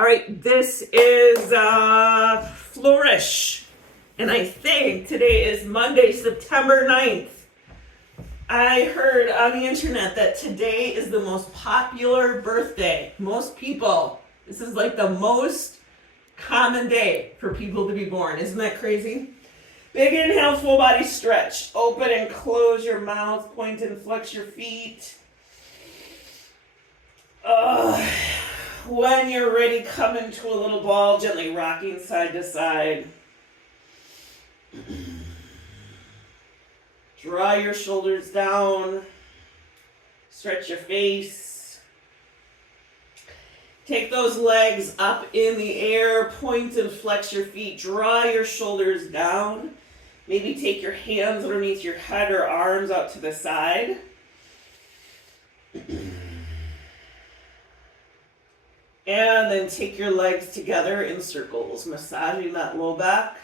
All right, this is flourish. And I think today is Monday, September 9th. I heard on the internet that today is the most popular birthday. Most people, this is like the most common day for people to be born. Isn't that crazy? Big inhale, full body stretch. Open and close your mouth. Point and flex your feet. When you're ready, come into a little ball, gently rocking side to side. Draw your shoulders down. Stretch your face. Take those legs up in the air. Point and flex your feet. Draw your shoulders down. Maybe take your hands underneath your head or arms out to the side. And then take your legs together in circles, massaging that low back.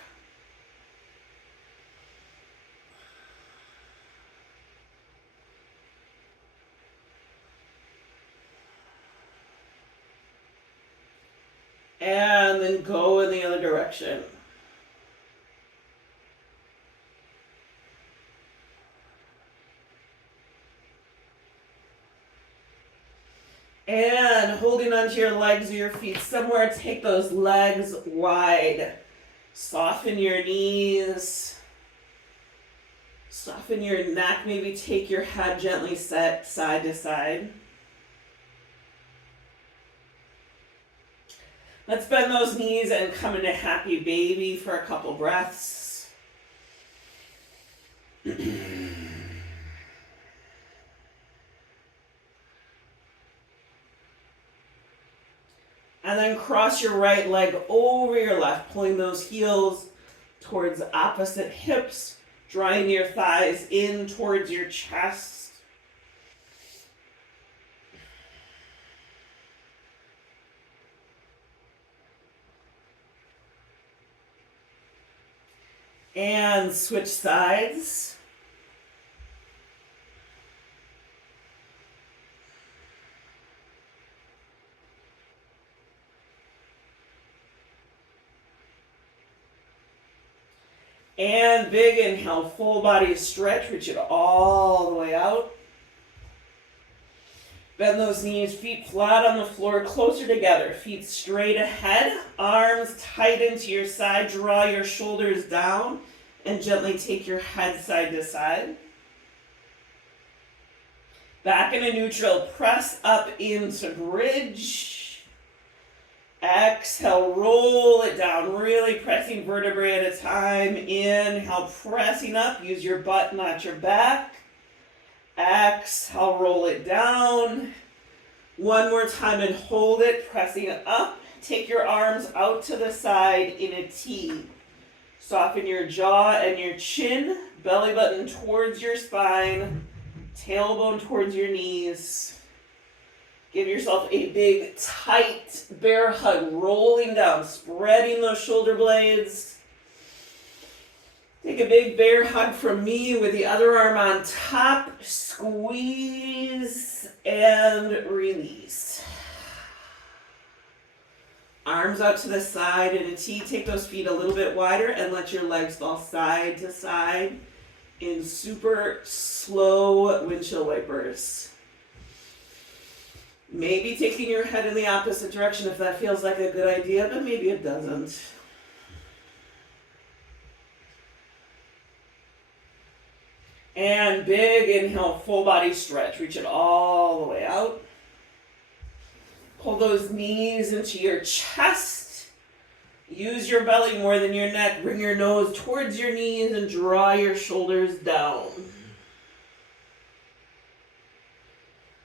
And then go in the other direction. And holding onto your legs or your feet somewhere, take those legs wide. Soften your knees. Soften your neck. Maybe take your head gently set side to side. Let's bend those knees and come into happy baby for a couple breaths. And then cross your right leg over your left, pulling those heels towards opposite hips, drawing your thighs in towards your chest. And switch sides. And big inhale, full body stretch, reach it all the way out. Bend those knees, feet flat on the floor, closer together, feet straight ahead, arms tight into your side, draw your shoulders down, and gently take your head side to side. Back into neutral, press up into bridge. Exhale, roll it down, really pressing vertebrae at a time. Inhale, pressing up, use your butt, not your back. Exhale, roll it down. One more time and hold it, pressing it up. Take your arms out to the side in a T. Soften your jaw and your chin, belly button towards your spine, tailbone towards your knees. Give yourself a big, tight bear hug, rolling down, spreading those shoulder blades. Take a big bear hug from me with the other arm on top. Squeeze and release. Arms out to the side in a T. Take those feet a little bit wider and let your legs fall side to side in super slow windshield wipers. Maybe taking your head in the opposite direction if that feels like a good idea, but maybe it doesn't. And big inhale, full body stretch. Reach it all the way out. Pull those knees into your chest. Use your belly more than your neck. Bring your nose towards your knees and draw your shoulders down.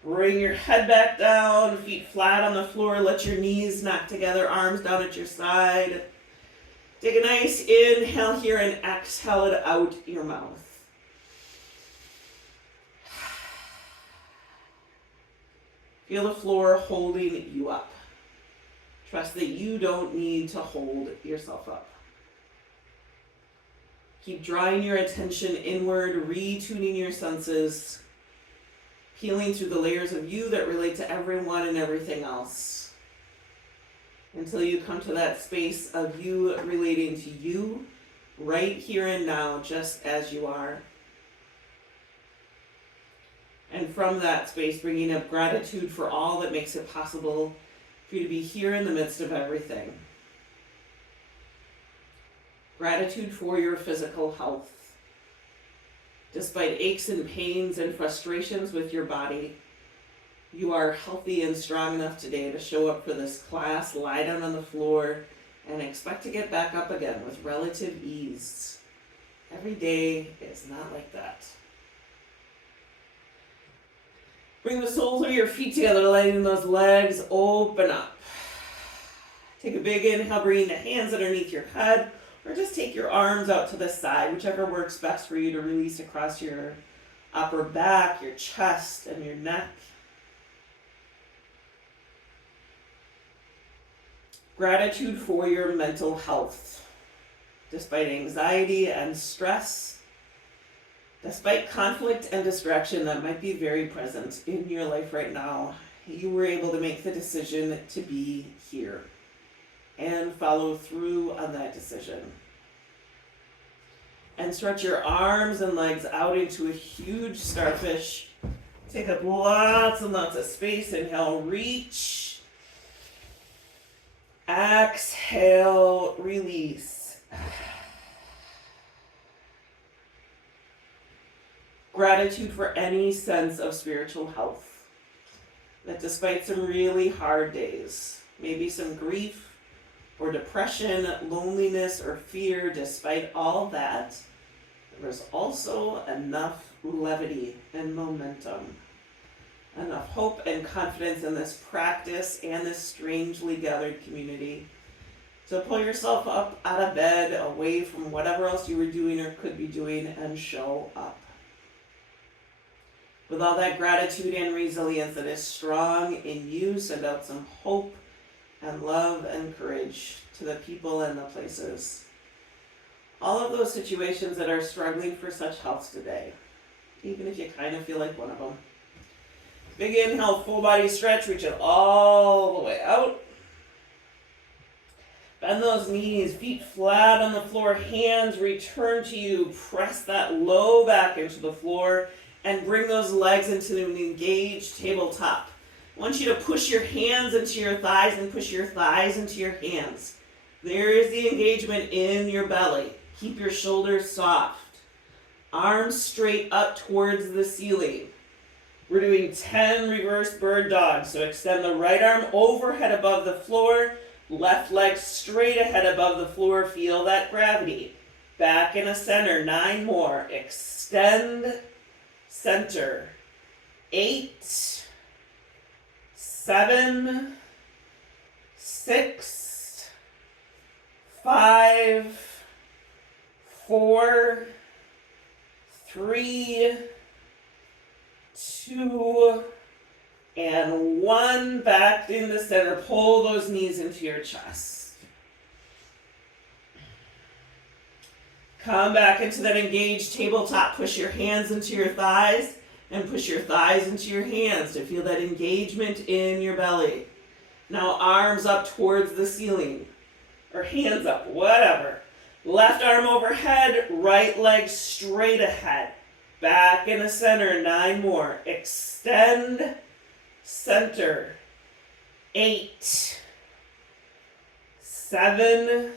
Bring your head back down, feet flat on the floor. Let your knees knock together, arms down at your side. Take a nice inhale here and exhale it out your mouth. Feel the floor holding you up. Trust that you don't need to hold yourself up. Keep drawing your attention inward, retuning your senses. Peeling through the layers of you that relate to everyone and everything else. until you come to that space of you relating to you right here and now, just as you are. And from that space, bringing up gratitude for all that makes it possible for you to be here in the midst of everything. Gratitude for your physical health. Despite aches and pains and frustrations with your body, you are healthy and strong enough today to show up for this class, lie down on the floor, and expect to get back up again with relative ease. Every day is not like that. Bring the soles of your feet together, letting those legs open up. Take a big inhale, bringing the hands underneath your head, or just take your arms out to the side, whichever works best for you to release across your upper back, your chest, and your neck. Gratitude for your mental health. Despite anxiety and stress, despite conflict and distraction that might be very present in your life right now, you were able to make the decision to be here and follow through on that decision. And stretch your arms and legs out into a huge starfish. Take up lots and lots of space. Inhale, reach. Exhale, release. Gratitude for any sense of spiritual health. That despite some really hard days, maybe some grief or depression, loneliness or fear, despite all that, there was also enough levity and momentum, enough hope and confidence in this practice and this strangely gathered community to pull yourself up out of bed, away from whatever else you were doing or could be doing, and show up. With all that gratitude and resilience that is strong in you, send out some hope and love and courage to the people and the places. All of those situations that are struggling for such health today, even if you kind of feel like one of them. Big inhale, full body stretch, reach it all the way out. Bend those knees, feet flat on the floor, hands return to you. Press that low back into the floor and bring those legs into an engaged tabletop. I want you to push your hands into your thighs and push your thighs into your hands. There is the engagement in your belly. Keep your shoulders soft. Arms straight up towards the ceiling. We're doing 10 reverse bird dogs. So extend the right arm overhead above the floor. Left leg straight ahead above the floor. Feel that gravity. Back in a center. 9 more. Extend. Center. 8. 7. 6. 5. 4, 3, 2, and 1. Back in the center. Pull those knees into your chest. Come back into that engaged tabletop. Push your hands into your thighs and push your thighs into your hands to feel that engagement in your belly. Now arms up towards the ceiling or hands up, whatever. Left arm overhead, right leg straight ahead. Back in the center, 9 more. Extend, center. 8, 7,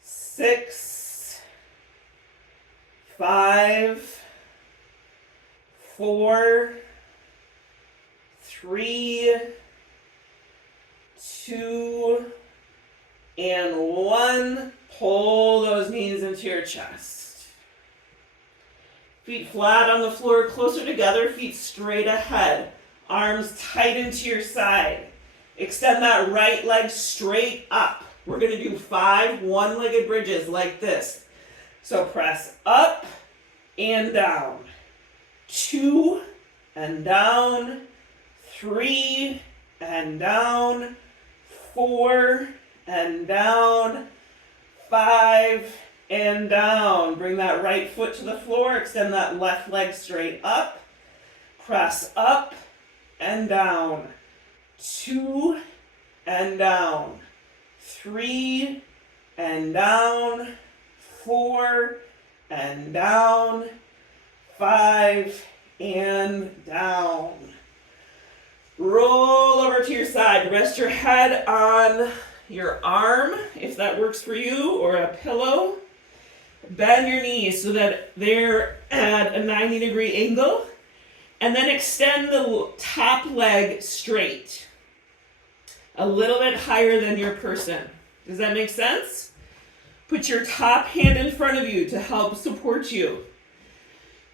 6, 5, 4, 3, 2, and 1. Pull those knees into your chest. Feet flat on the floor, closer together, feet straight ahead. Arms tight into your side. Extend that right leg straight up. We're going to do 5 one-legged bridges like this. So press up and down. 2 and down. 3 and down. 4 and down. 5 and down. Bring that right foot to the floor. Extend that left leg straight up. Press up and down. 2 and down. 3 and down. 4 and down. 5 and down. Roll over to your side. Rest your head on your arm, if that works for you, or a pillow. Bend your knees so that they're at a 90-degree angle. And then extend the top leg straight. A little bit higher than your person. Does that make sense? Put your top hand in front of you to help support you.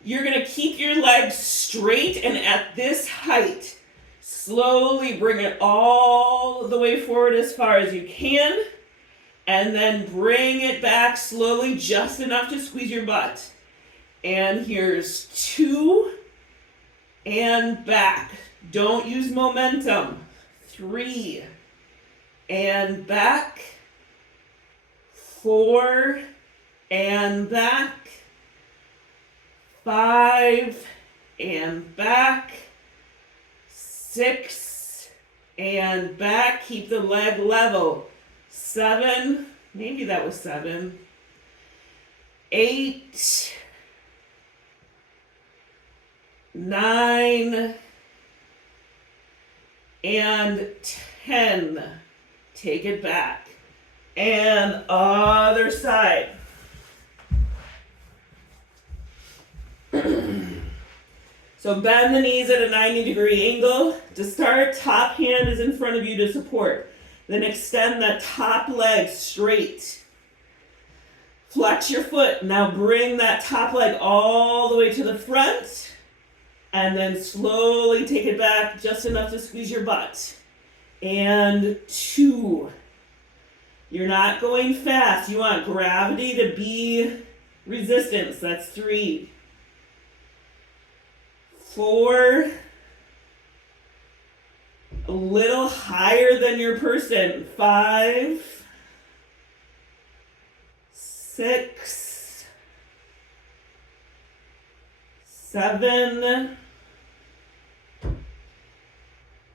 You're going to keep your legs straight and at this height. Slowly bring it all the way forward as far as you can. And then bring it back slowly, just enough to squeeze your butt. And here's 2 and back. Don't use momentum. 3 and back. 4 and back. 5 and back. 6 and back. Keep the leg level. 7, maybe that was 7. 8, 9, and 10. Take it back. And other side. So bend the knees at a 90-degree angle. To start, top hand is in front of you to support. Then extend that top leg straight. Flex your foot. Now bring that top leg all the way to the front. And then slowly take it back just enough to squeeze your butt. And 2. You're not going fast. You want gravity to be resistance. That's 3. 4. A little higher than your person. 5. 6. 7.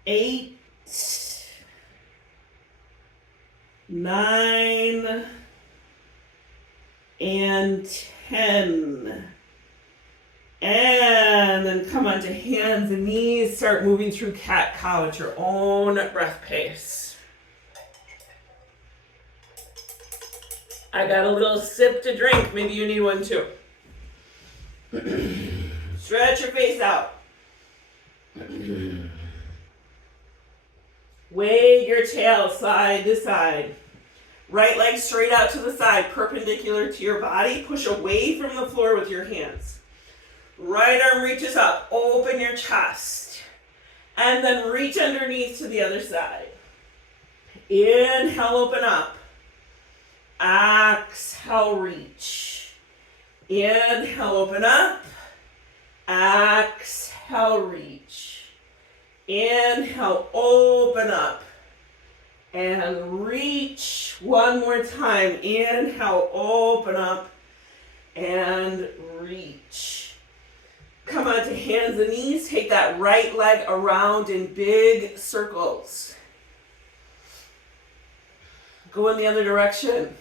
8. 9. And 10. And then come onto hands and knees. Start moving through cat-cow at your own breath pace. I got a little sip to drink. Maybe you need one too. Stretch your face out. Wave your tail side to side. Right leg straight out to the side, perpendicular to your body. Push away from the floor with your hands. Right arm reaches up. Open your chest. And then reach underneath to the other side. Inhale, open up. Exhale, reach. Inhale, open up. Exhale, reach. Inhale, open up. And reach. One more time. Inhale, open up. And reach. Come onto hands and knees. Take that right leg around in big circles. Go in the other direction.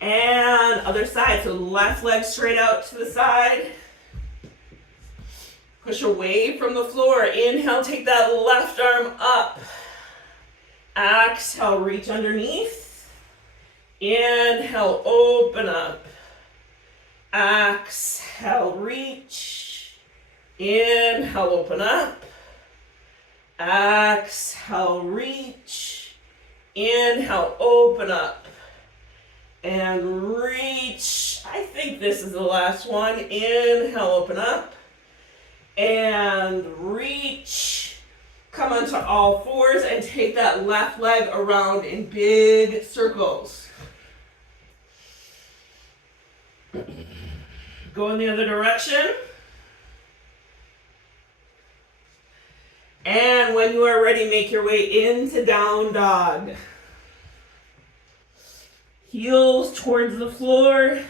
And other side. So left leg straight out to the side. Push away from the floor. Inhale, take that left arm up. Exhale, reach underneath. Inhale, open up. Exhale, reach. Inhale, open up. Exhale, reach. Inhale, open up. And reach. I think this is the last one. Inhale, open up. And reach. Come onto all fours and take that left leg around in big circles. Go in the other direction. And when you are ready, make your way into down dog. Heels towards the floor.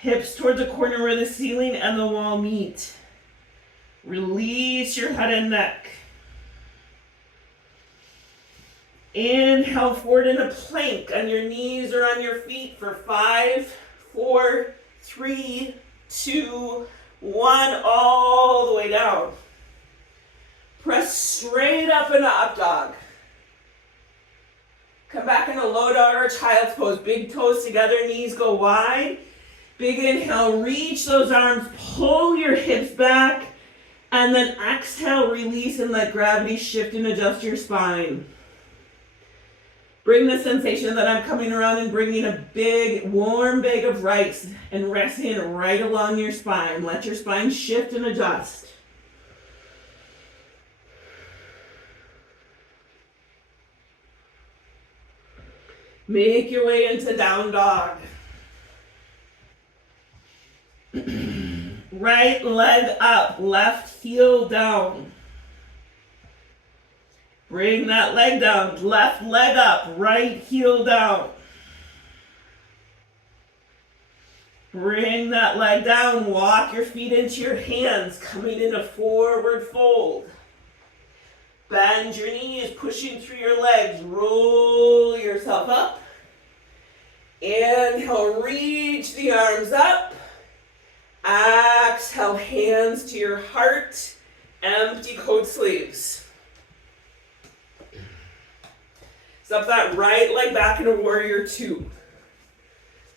Hips towards the corner where the ceiling and the wall meet. Release your head and neck. Inhale forward in a plank on your knees or on your feet for 5, 4, 3, 2, 1, all the way down. Press straight up in an up dog. Come back in a low dog or child's pose. Big toes together, knees go wide. Big inhale, reach those arms, pull your hips back, and then exhale, release and let gravity shift and adjust your spine. Bring the sensation that I'm coming around and bringing a big, warm bag of rice and resting it right along your spine. Let your spine shift and adjust. Make your way into down dog. Right leg up, left heel down. Bring that leg down, left leg up, right heel down. Bring that leg down, walk your feet into your hands, coming into forward fold. Bend your knees, pushing through your legs, roll yourself up. Inhale, reach the arms up. Exhale, hands to your heart, empty coat sleeves. Step that right leg back into warrior 2.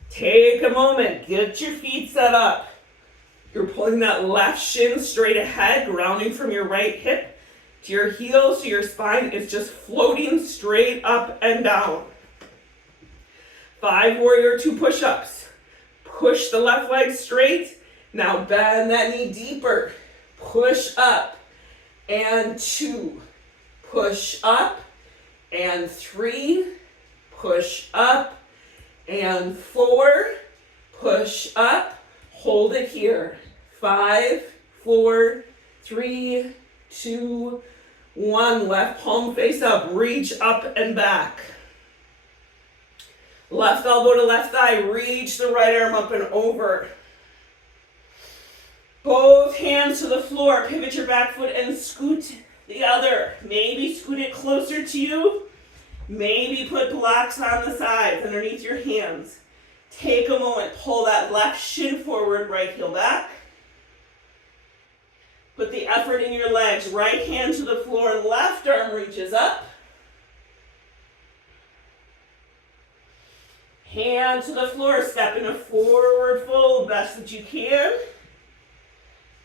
Take a moment, get your feet set up. You're pulling that left shin straight ahead, grounding from your right hip to your heel, so your spine is just floating straight up and down. 5 warrior 2 push-ups. Push the left leg straight. Now bend that knee deeper. Push up and 2. Push up and 3. Push up and 4. Push up. Hold it here. 5, 4, 3, 2, 1. Left palm face up. Reach up and back. Left elbow to left thigh. Reach the right arm up and over. Both hands to the floor. Pivot your back foot and scoot the other. Maybe scoot it closer to you. Maybe put blocks on the sides underneath your hands. Take a moment. Pull that left shin forward, right heel back. Put the effort in your legs. Right hand to the floor, left arm reaches up. Hand to the floor, step in a forward fold, best that you can.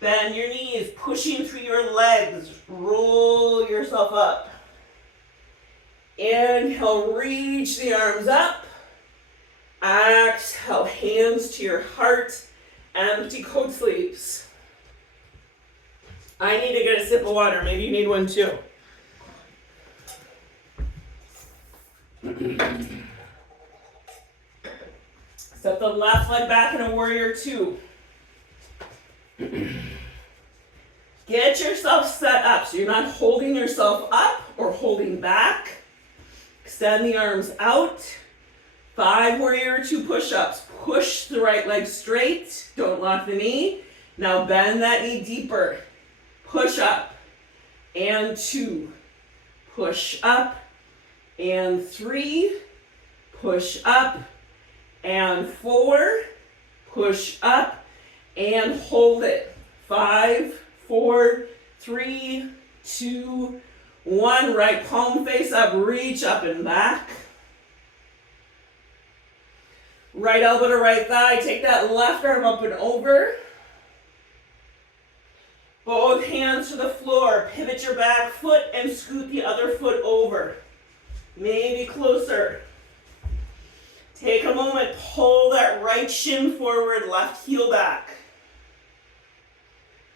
Bend your knees, pushing through your legs. Roll yourself up. Inhale, reach the arms up. Exhale, hands to your heart. Empty coat sleeves. I need to get a sip of water. Maybe you need one too. Step the left leg back in a warrior 2. Get yourself set up so you're not holding yourself up or holding back. Extend the arms out. 5 warrior 2 push-ups. Push the right leg straight. Don't lock the knee. Now bend that knee deeper. Push up. And 2. Push up. And 3. Push up. And 4. Push up. And hold it. 5, 4, 3, 2, 1. Right palm face up. Reach up and back. Right elbow to right thigh. Take that left arm up and over. Both hands to the floor. Pivot your back foot and scoot the other foot over. Maybe closer. Take a moment. Pull that right shin forward. Left heel back.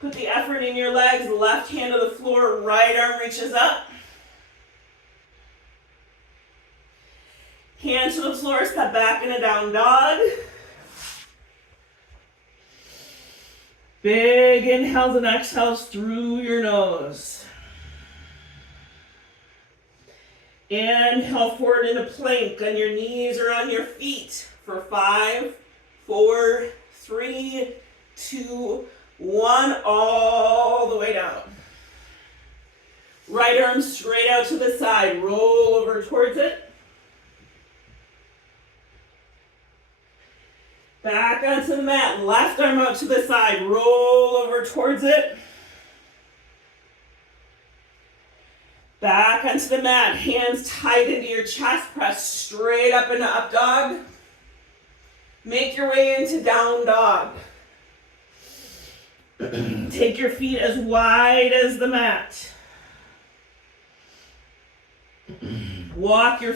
Put the effort in your legs. Left hand to the floor. Right arm reaches up. Hand to the floor. Step back in a down dog. Big inhales and exhales through your nose. Inhale forward into plank on your knees or on your feet for 5, 4, 3, 2, 1 all the way down. Right arm straight out to the side. Roll over towards it. Back onto the mat. Left arm out to the side. Roll over towards it. Back onto the mat. Hands tight into your chest. Press straight up into up dog. Make your way into down dog. Take your feet as wide as the mat. Walk your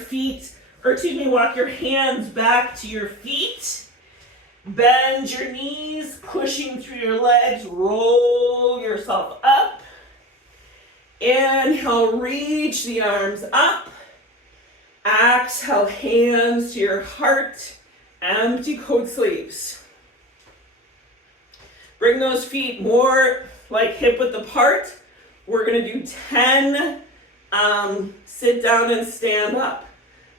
hands back to your feet. Bend your knees, pushing through your legs. Roll yourself up. Inhale, reach the arms up. Exhale, hands to your heart. Empty coat sleeves. Bring those feet more like hip width apart. We're going to do 10 sit down and stand up.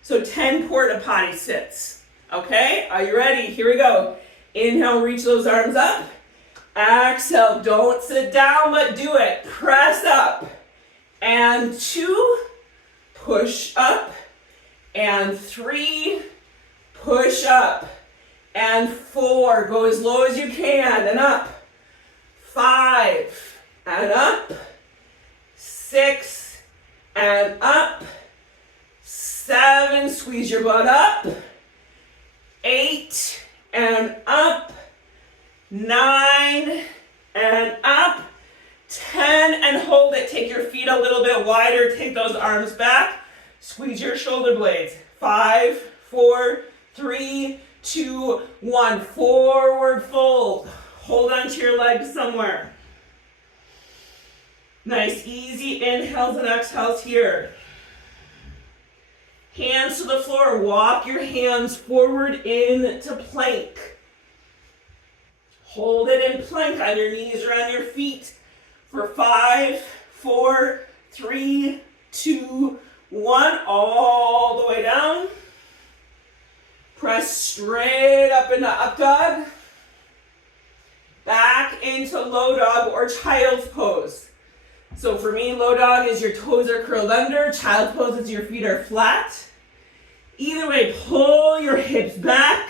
So 10 porta potty sits. Okay, are you ready? Here we go. Inhale, reach those arms up. Exhale, don't sit down, but do it. Press up. And 2, push up. And 3, push up. And 4, go as low as you can and up. 5, and up. 6, and up. 7, squeeze your butt up. 8, and up. 9, and up. 10, and hold it. Take your feet a little bit wider. Take those arms back. Squeeze your shoulder blades. 5, 4, 3, 2, 1. Forward fold. Hold onto your legs somewhere. Nice, easy inhales and exhales here. Hands to the floor. Walk your hands forward into plank. Hold it in plank on your knees or on your feet for 5, 4, 3, 2, 1. All the way down. Press straight up into up dog. Back into low dog or child's pose. So for me, low dog is your toes are curled under. Child's pose is your feet are flat. Either way, pull your hips back.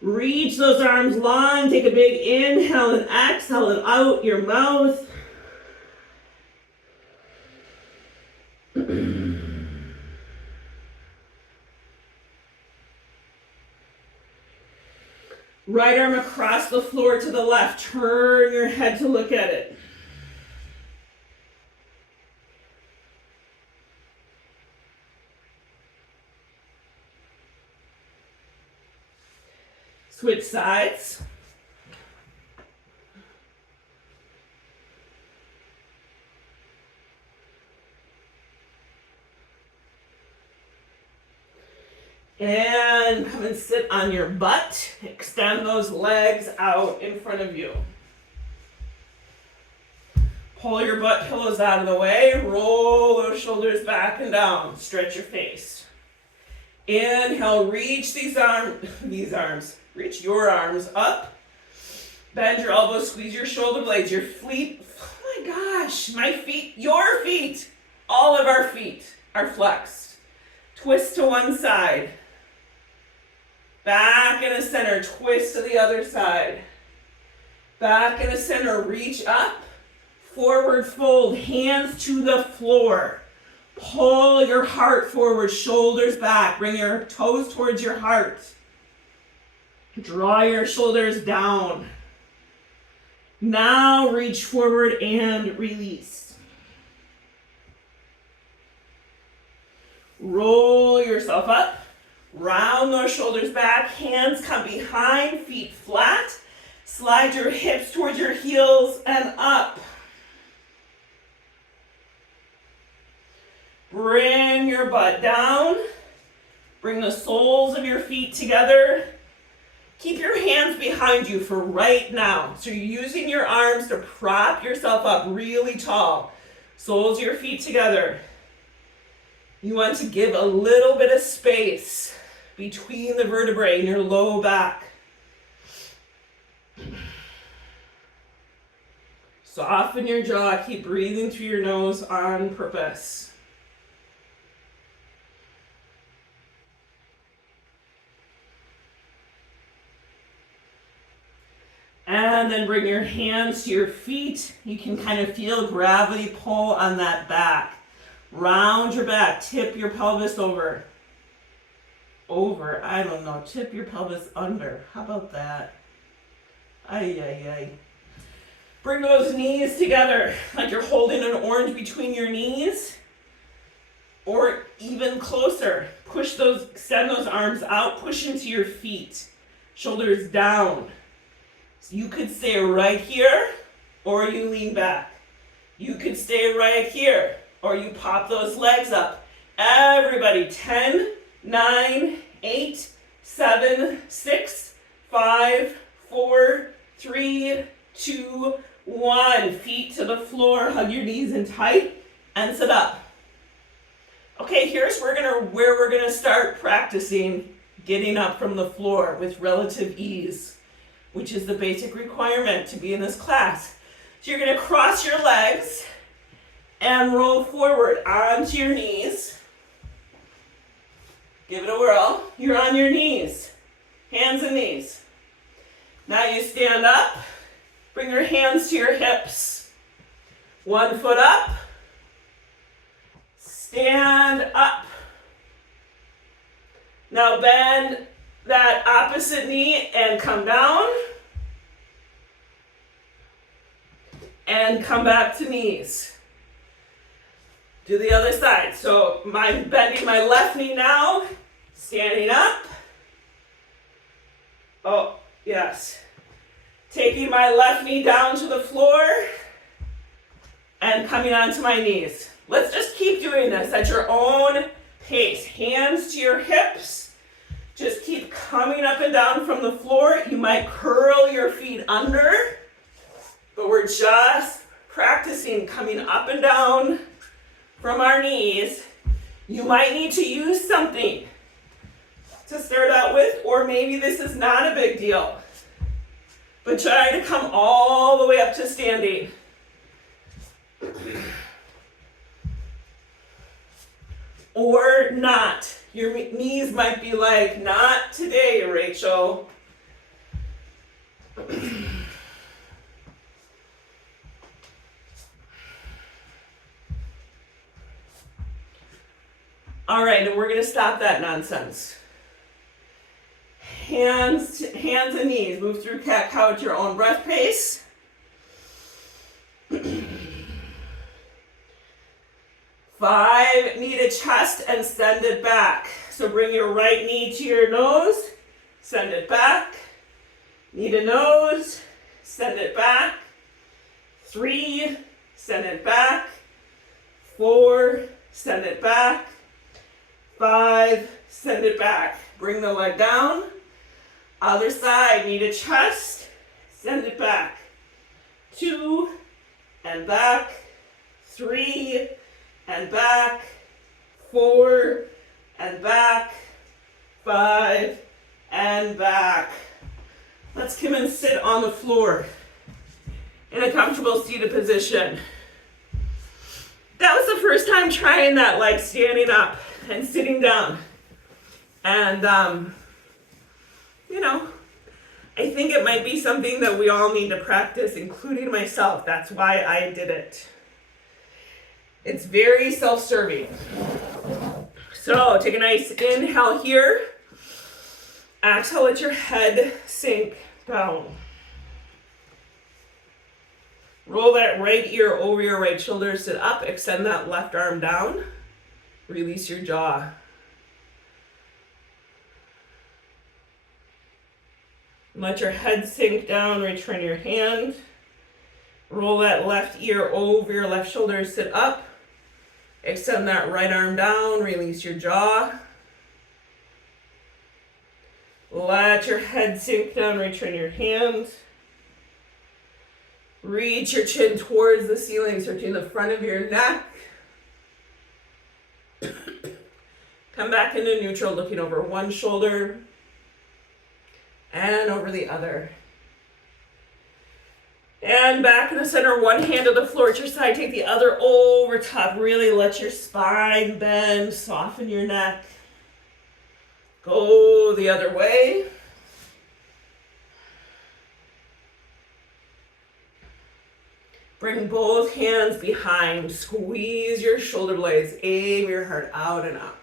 Reach those arms long. Take a big inhale and exhale it out your mouth. Right arm across the floor to the left. Turn your head to look at it. Switch sides. And come and sit on your butt. Extend those legs out in front of you. Pull your butt pillows out of the way. Roll those shoulders back and down. Stretch your face. Inhale, reach reach your arms up. Bend your elbows, squeeze your shoulder blades, your feet. Oh my gosh, my feet, your feet, all of our feet are flexed. Twist to one side. Back in the center, twist to the other side. Back in the center, reach up. Forward fold, hands to the floor. Pull your heart forward, shoulders back. Bring your toes towards your heart. Draw your shoulders down. Now reach forward and release. Roll yourself up. Round those shoulders back. Hands come behind, feet flat. Slide your hips towards your heels and up. Bring your butt down. Bring the soles of your feet together. Keep your hands behind you for right now. So you're using your arms to prop yourself up really tall. Soles of your feet together. You want to give a little bit of space between the vertebrae in your low back. Soften your jaw. Keep breathing through your nose on purpose. And then bring your hands to your feet. You can kind of feel gravity pull on that back. Round your back. Tip your pelvis over. Over. I don't know. Tip your pelvis under. How about that? Ay, ay, ay. Bring those knees together like you're holding an orange between your knees. Or even closer. Extend those arms out. Push into your feet. Shoulders down. So you could stay right here, or you lean back. You could stay right here, or you pop those legs up. Everybody, 10, 9, 8, 7, 6, 5, 4, 3, 2, 1. Feet to the floor, hug your knees in tight, and sit up. Okay, here's where we're gonna start practicing getting up from the floor with relative ease, which is the basic requirement to be in this class. So you're gonna cross your legs and roll forward onto your knees. Give it a whirl. You're on your knees, hands and knees. Now you stand up, bring your hands to your hips. One foot up, stand up. Now bend that opposite knee and come down. And come back to knees. Do the other side. So I'm bending my left knee now, standing up. Oh, yes. Taking my left knee down to the floor and coming onto my knees. Let's just keep doing this at your own pace. Hands to your hips. Just keep coming up and down from the floor. You might curl your feet under, but we're just practicing coming up and down from our knees. You might need to use something to start out with, or maybe this is not a big deal. But try to come all the way up to standing. Or not. Your knees might be like, not today, Rachel. All right, and we're going to stop that nonsense. Hands and knees. Move through cat-cow at your own breath pace. 5, knee to chest and send it back. So bring your right knee to your nose, send it back. Knee to nose, send it back. 3, send it back. 4, send it back. 5, send it back. Bring the leg down. Other side, knee to chest, send it back. 2, and back. 3, and back. 4, and back. 5, and back. Let's come and sit on the floor in a comfortable seated position. That was the first time trying that, like standing up and sitting down. And, I think it might be something that we all need to practice, including myself. That's why I did it. It's very self-serving. So take a nice inhale here. Exhale, let your head sink down. Roll that right ear over your right shoulder, sit up, extend that left arm down. Release your jaw. Let your head sink down, return your hand. Roll that left ear over your left shoulder, sit up. Extend that right arm down, release your jaw. Let your head sink down, return your hand. Reach your chin towards the ceiling, searching the front of your neck. Come back into neutral, looking over one shoulder and over the other. And back in the center, one hand to the floor at your side. Take the other over top. Really let your spine bend. Soften your neck. Go the other way. Bring both hands behind. Squeeze your shoulder blades. Aim your heart out and up.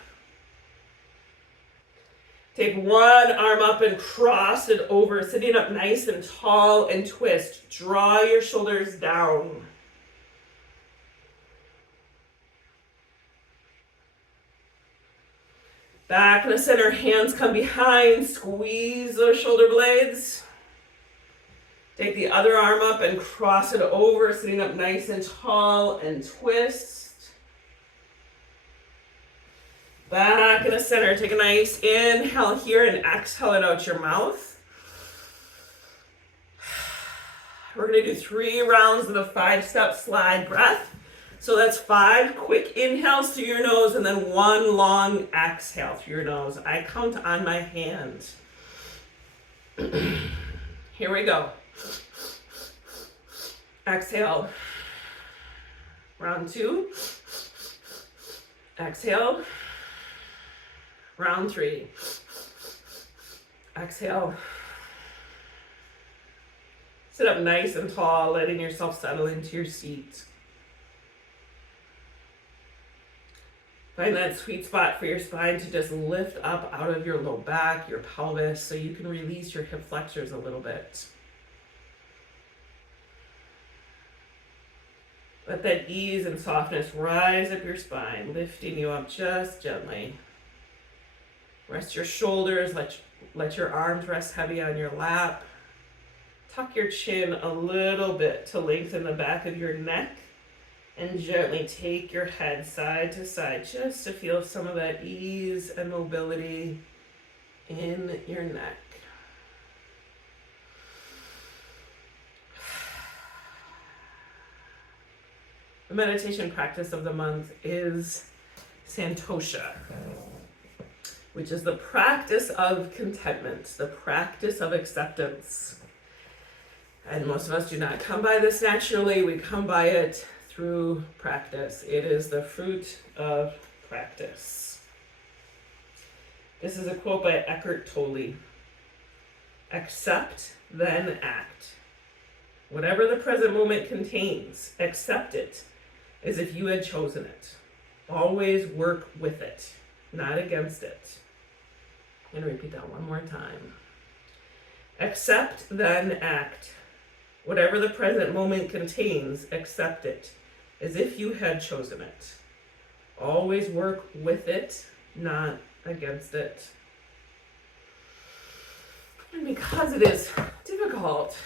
Take one arm up and cross it over, sitting up nice and tall, and twist. Draw your shoulders down. Back in the center, hands come behind. Squeeze those shoulder blades. Take the other arm up and cross it over, sitting up nice and tall, and twist. Back in the center, take a nice inhale here and exhale it out your mouth. We're going to do 3 rounds of the 5-step slide breath. So that's 5 quick inhales through your nose and then 1 long exhale through your nose. I count on my hand. Here we go. Exhale. Round 2. Exhale. Round 3. Exhale. Sit up nice and tall, letting yourself settle into your seat. Find that sweet spot for your spine to just lift up out of your low back, your pelvis, so you can release your hip flexors a little bit. Let that ease and softness rise up your spine, lifting you up just gently. Rest your shoulders, let your arms rest heavy on your lap. Tuck your chin a little bit to lengthen the back of your neck, and gently take your head side to side just to feel some of that ease and mobility in your neck. The meditation practice of the month is Santosha, which is the practice of contentment, the practice of acceptance. And most of us do not come by this naturally. We come by it through practice. It is the fruit of practice. This is a quote by Eckhart Tolle. Accept, then act. Whatever the present moment contains, accept it as if you had chosen it. Always work with it, not against it. I'm going to repeat that one more time. Accept, then act. Whatever the present moment contains, accept it as if you had chosen it. Always work with it, not against it. And because it is difficult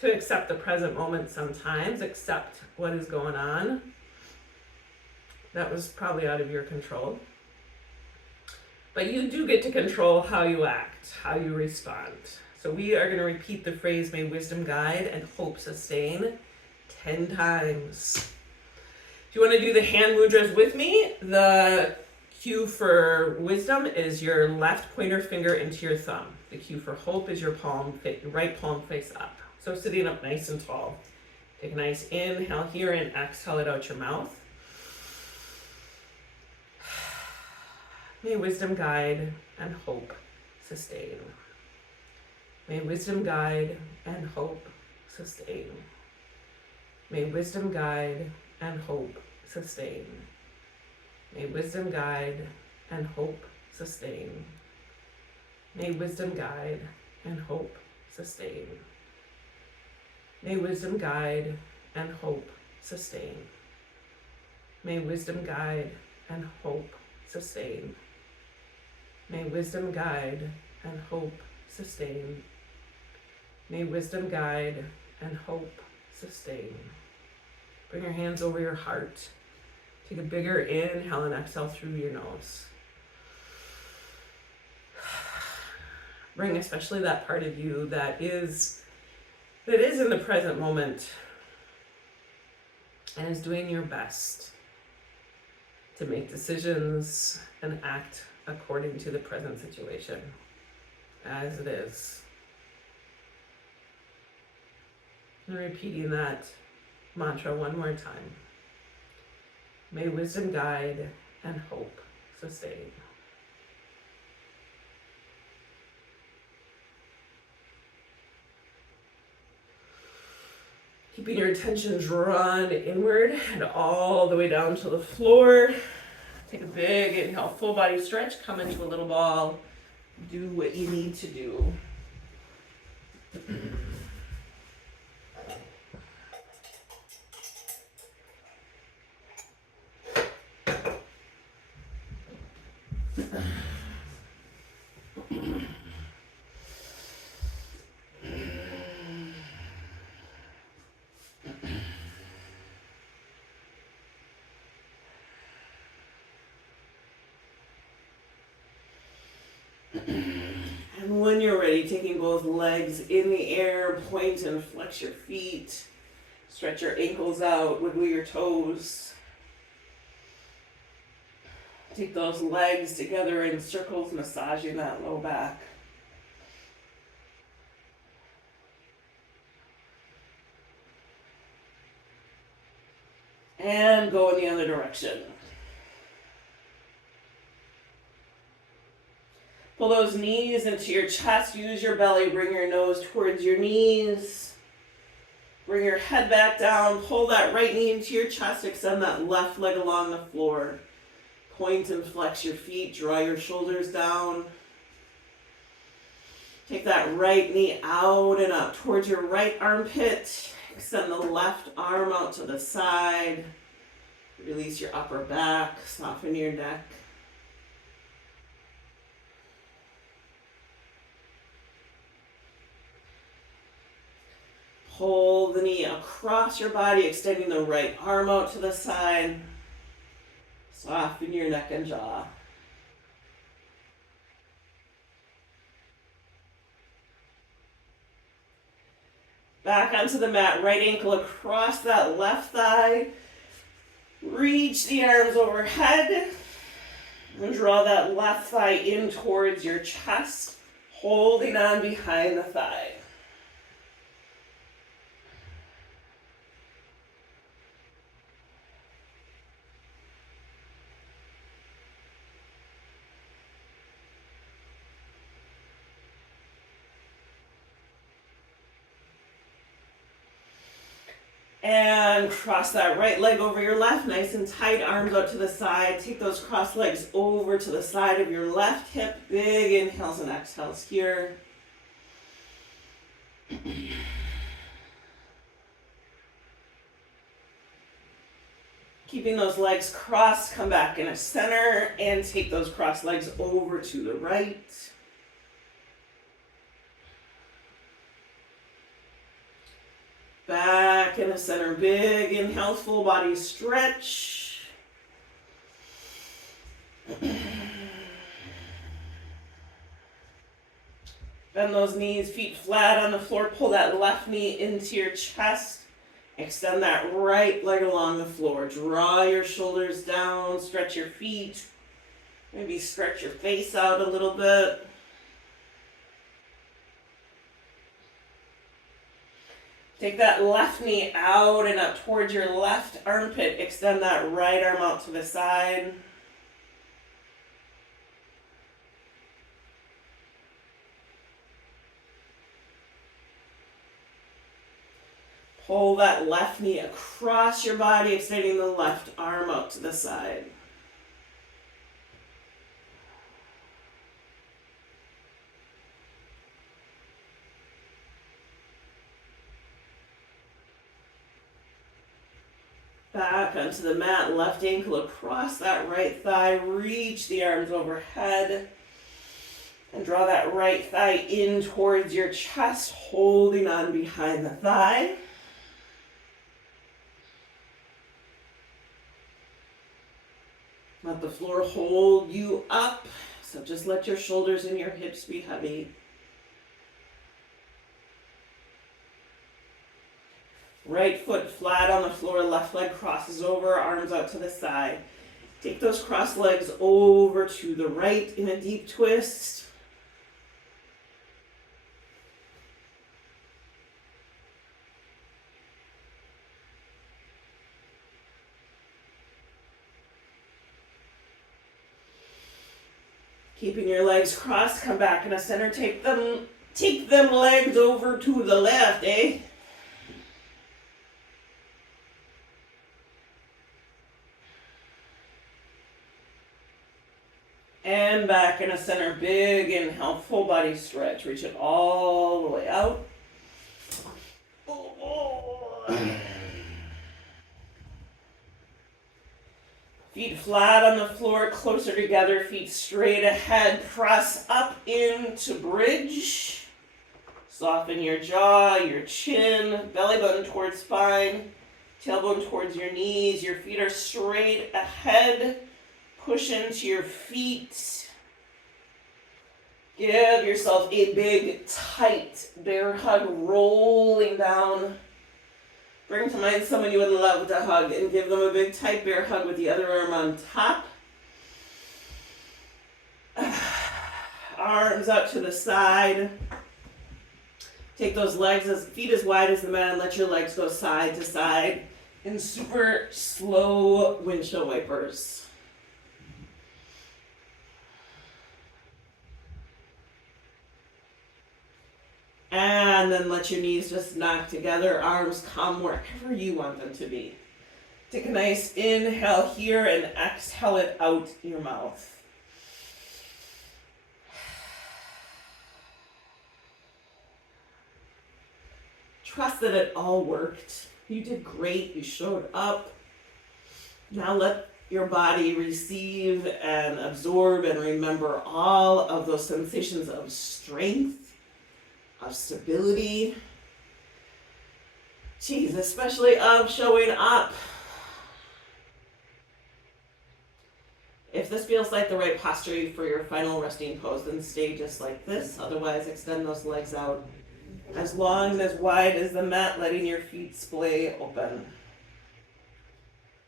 to accept the present moment sometimes, accept what is going on, that was probably out of your control. But you do get to control how you act, how you respond. So we are going to repeat the phrase, may wisdom guide and hope sustain 10 times. If you want to do the hand mudras with me, the cue for wisdom is your left pointer finger into your thumb. The cue for hope is your right palm face up. So sitting up nice and tall. Take a nice inhale here and exhale it out your mouth. May wisdom guide and hope sustain. May wisdom guide and hope sustain. May wisdom guide and hope sustain. May wisdom guide and hope sustain. May wisdom guide and hope sustain. May wisdom guide and hope sustain. May wisdom guide and hope sustain. May wisdom guide and hope sustain. May wisdom guide and hope sustain. Bring your hands over your heart. Take a bigger inhale and exhale through your nose. Bring especially that part of you that is in the present moment and is doing your best to make decisions and act according to the present situation as it is. And repeating that mantra one more time. May wisdom guide and hope sustain. Keeping your attention drawn inward and all the way down to the floor. Take a big inhale, full body stretch, come into a little ball. Do what you need to do. And when you're ready, taking both legs in the air, point and flex your feet. Stretch your ankles out, wiggle your toes. Take those legs together in circles, massaging that low back. And go in the other direction. Pull those knees into your chest. Use your belly. Bring your nose towards your knees. Bring your head back down. Pull that right knee into your chest. Extend that left leg along the floor. Point and flex your feet. Draw your shoulders down. Take that right knee out and up towards your right armpit. Extend the left arm out to the side. Release your upper back. Soften your neck. Pull the knee across your body, extending the right arm out to the side. Soften your neck and jaw. Back onto the mat, right ankle across that left thigh. Reach the arms overhead. And draw that left thigh in towards your chest, holding on behind the thigh. And cross that right leg over your left, nice and tight, arms out to the side. Take those crossed legs over to the side of your left hip. Big inhales and exhales here. Keeping those legs crossed, come back in a center and take those crossed legs over to the right. Back in the center, big inhale, full body stretch. Bend those knees, feet flat on the floor. Pull that left knee into your chest. Extend that right leg along the floor. Draw your shoulders down, stretch your feet. Maybe stretch your face out a little bit. Take that left knee out and up towards your left armpit. Extend that right arm out to the side. Pull that left knee across your body, extending the left arm out to the side. Back onto the mat, left ankle across that right thigh. Reach the arms overhead. And draw that right thigh in towards your chest, holding on behind the thigh. Let the floor hold you up. So just let your shoulders and your hips be heavy. Right foot flat on the floor, left leg crosses over, arms out to the side. Take those crossed legs over to the right in a deep twist. Keeping your legs crossed, come back in a center. Take them legs over to the left, eh? And back in a center. Big inhale, full body stretch. Reach it all the way out. Feet flat on the floor, closer together, feet straight ahead. Press up into bridge. Soften your jaw, your chin, belly button towards spine, tailbone towards your knees. Your feet are straight ahead. Push into your feet. Give yourself a big, tight bear hug, rolling down. Bring to mind someone you would love to hug and give them a big, tight bear hug with the other arm on top. Arms out to the side. Take those feet as wide as the mat, and let your legs go side to side in super slow windshield wipers. And then let your knees just knock together, arms come wherever you want them to be. Take a nice inhale here and exhale it out your mouth. Trust that it all worked. You did great, you showed up. Now let your body receive and absorb and remember all of those sensations of strength, of stability, especially of showing up. If this feels like the right posture for your final resting pose, then stay just like this. Otherwise, extend those legs out as long and as wide as the mat, letting your feet splay open.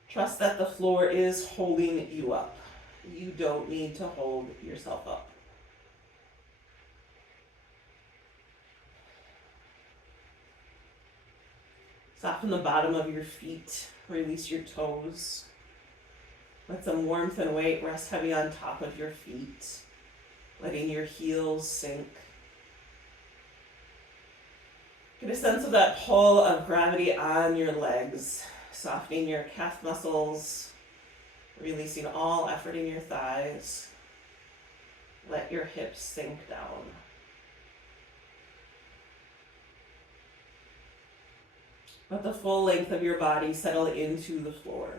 Trust that the floor is holding you up. You don't need to hold yourself up. Soften the bottom of your feet. Release your toes. Let some warmth and weight rest heavy on top of your feet, letting your heels sink. Get a sense of that pull of gravity on your legs, softening your calf muscles, releasing all effort in your thighs. Let your hips sink down. Let the full length of your body settle into the floor.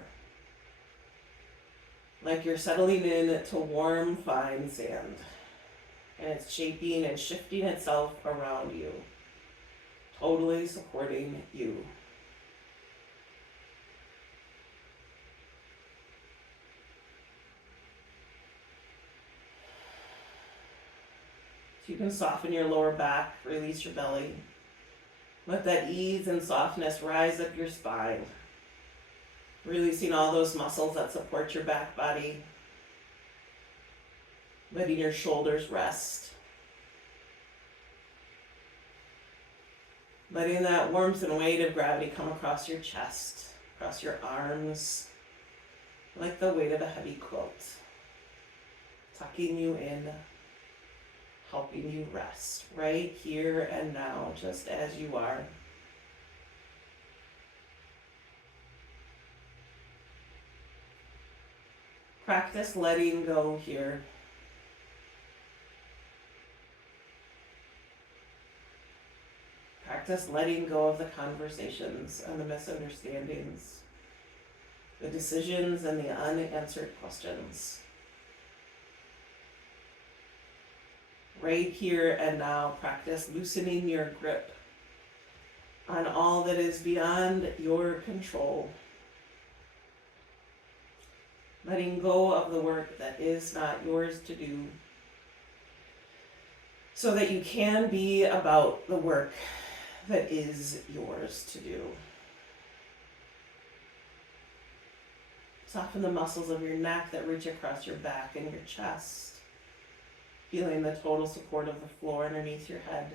Like you're settling in to warm, fine sand. And it's shaping and shifting itself around you. Totally supporting you. So you can soften your lower back, release your belly. Let that ease and softness rise up your spine, releasing all those muscles that support your back body, letting your shoulders rest, letting that warmth and weight of gravity come across your chest, across your arms, like the weight of a heavy quilt, tucking you in, helping you rest right here and now, just as you are. Practice letting go here. Practice letting go of the conversations and the misunderstandings, the decisions and the unanswered questions. Right here and now, practice loosening your grip on all that is beyond your control. Letting go of the work that is not yours to do, so that you can be about the work that is yours to do. Soften the muscles of your neck that reach across your back and your chest, feeling the total support of the floor underneath your head.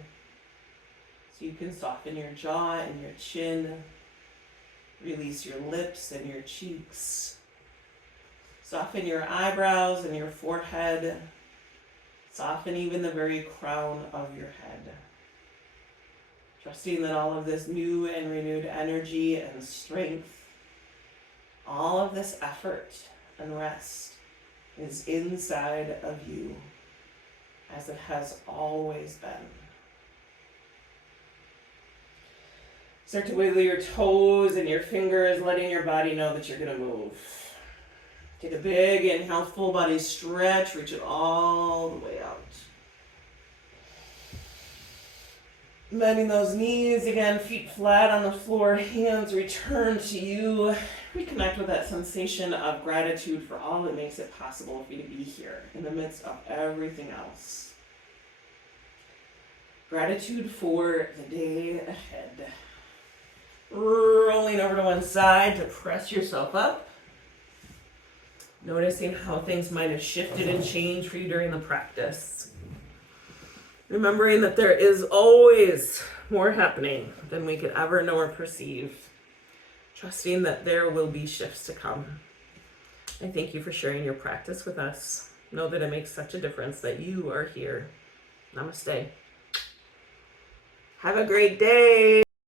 So you can soften your jaw and your chin, release your lips and your cheeks. Soften your eyebrows and your forehead. Soften even the very crown of your head. Trusting that all of this new and renewed energy and strength, all of this effort and rest is inside of you, as it has always been. Start to wiggle your toes and your fingers, letting your body know that you're going to move. Take a big inhale, full body stretch, reach it all the way out. Bending those knees again, feet flat on the floor, hands return to you. Reconnect with that sensation of gratitude for all that makes it possible for you to be here in the midst of everything else. Gratitude for the day ahead. Rolling over to one side to press yourself up. Noticing how things might have shifted and changed for you during the practice. Remembering that there is always more happening than we could ever know or perceive. Trusting that there will be shifts to come. I thank you for sharing your practice with us. Know that it makes such a difference that you are here. Namaste. Have a great day.